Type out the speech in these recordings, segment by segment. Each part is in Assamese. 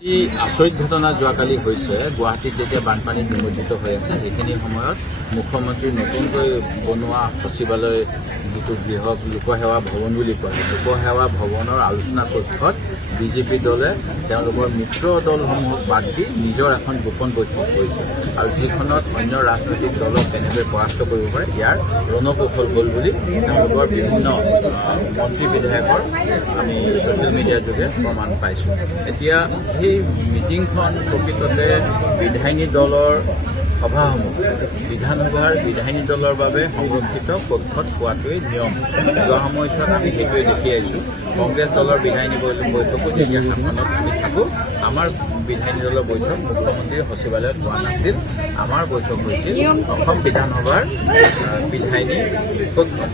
এই আচৰিত ঘটনা যোৱাকালি হৈছে গুৱাহাটীত যেতিয়া বানপানীত নিমজ্জিত হৈ আছে সেইখিনি সময়ত মুখ্যমন্ত্ৰীৰ নতুনকৈ বনোৱা সচিবালয় যিটো গৃহ লোকসেৱা ভৱন বুলি কয় লোকসেৱা ভৱনৰ আলোচনা কক্ষত বিজেপি দলে তেওঁলোকৰ মিত্ৰ দলসমূহক বাদ দি নিজৰ এখন গোপন বৈঠক কৰিছে আৰু যিখনত অন্য ৰাজনৈতিক দলক কেনেকৈ পৰাস্ত কৰিব পাৰে ইয়াৰ ৰণকৌশল হ'ল বুলি তেওঁলোকৰ বিভিন্ন মন্ত্ৰী বিধায়কৰ আমি ছ'চিয়েল মিডিয়াৰ যোগে প্ৰমাণ পাইছোঁ। এতিয়া সেই মিটিংখন প্ৰকৃততে বিধায়িনী দলৰ সভাসমূহ বিধানসভাৰ বিধায়িনী দলৰ বাবে সংৰক্ষিত কক্ষত হোৱাটোৱেই নিয়ম। যোৱা সময়ছোৱাত আমি সেইটোৱে দেখি আহিছোঁ। কংগ্ৰেছ দলৰ বিধায়িনী বৈঠকো যেতিয়া শাসনত আমি থাকোঁ আমাৰ বিধায়িনী দলৰ বৈঠক মুখ্যমন্ত্ৰীৰ সচিবালয়ত হোৱা নাছিল। আমাৰ বৈঠক হৈছিল অসম বিধানসভাৰ বিধায়িনী কক্ষত।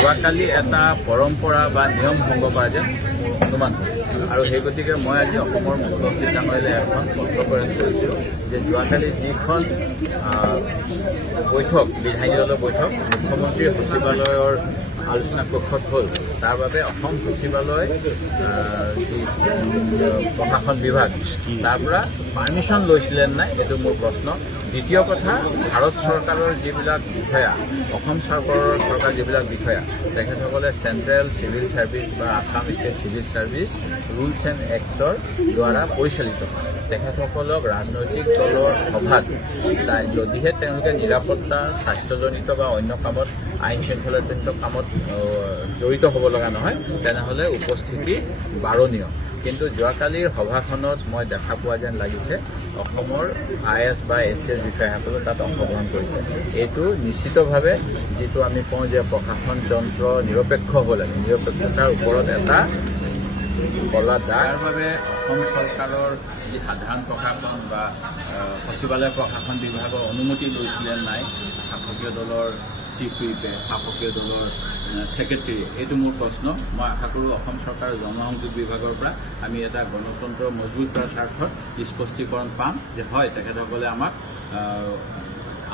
যোৱাকালি এটা পৰম্পৰা বা নিয়ম ভংগ কৰা যেন অনুমান হয় আৰু সেই গতিকে মই আজি অসমৰ মুখ্য সচিব ডাঙৰীয়ালৈ এখন পত্ৰ প্ৰেৰণ কৰিছোঁ যে যোৱাকালি যিখন বৈঠক বিধায়িনী দলৰ বৈঠক মুখ্যমন্ত্ৰীৰ সচিবালয়ৰ আলোচনা কক্ষত হ'ল তাৰ বাবে অসম সচিবালয় যি প্ৰশাসন বিভাগ তাৰ পৰা পাৰ্মিশ্যন লৈছিলে নাই এইটো মোৰ প্ৰশ্ন। দ্বিতীয় কথা ভাৰত চৰকাৰৰ যিবিলাক বিষয়া অসম চৰকাৰ যিবিলাক বিষয়া তেখেতসকলে চেণ্ট্ৰেল চিভিল ছাৰ্ভিচ বা Assam state civil service rules and actor দ্বাৰা পৰিচালিত তেখেতসকলক ৰাজনৈতিক দলৰ সভাত যদিহে তেওঁলোকে নিৰাপত্তা স্বাস্থ্যজনিত বা অন্য কামত আইন শৃংখলাজনিত কামত জড়িত হ'ব লগা নহয় তেনেহ'লে উপস্থিতি বাৰণীয়। কিন্তু যোৱাকালিৰ সভাখনত মই দেখা পোৱা যেন লাগিছে অসমৰ IAS বা ACS বিষয়াসকলে তাত অংশগ্ৰহণ কৰিছে। এইটো নিশ্চিতভাৱে যিটো আমি কওঁ যে প্ৰশাসন যন্ত্ৰ নিৰপেক্ষ হ'ব লাগে নিৰপেক্ষতাৰ ওপৰত এটা কলা দাৰ বাবে অসম চৰকাৰৰ যি সাধাৰণ প্ৰশাসন বা সচিবালয় প্ৰশাসন বিভাগৰ অনুমতি লৈছিলে নাই শাসকীয় দলৰ চিফ হুইপে শাসকীয় দলৰ ছেক্ৰেটেৰী এইটো মোৰ প্ৰশ্ন। মই আশা কৰোঁ অসম চৰকাৰৰ জনসংযোগ বিভাগৰ পৰা আমি এটা গণতন্ত্ৰ মজবুত কৰাৰ স্বাৰ্থত স্পষ্টীকৰণ পাম যে হয় তেখেতসকলে আমাক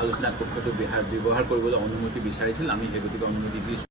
আলোচনা কক্ষটো ব্যৱহাৰ কৰিবলৈ অনুমতি বিচাৰিছিল আমি সেই গতিকে অনুমতি দিছোঁ।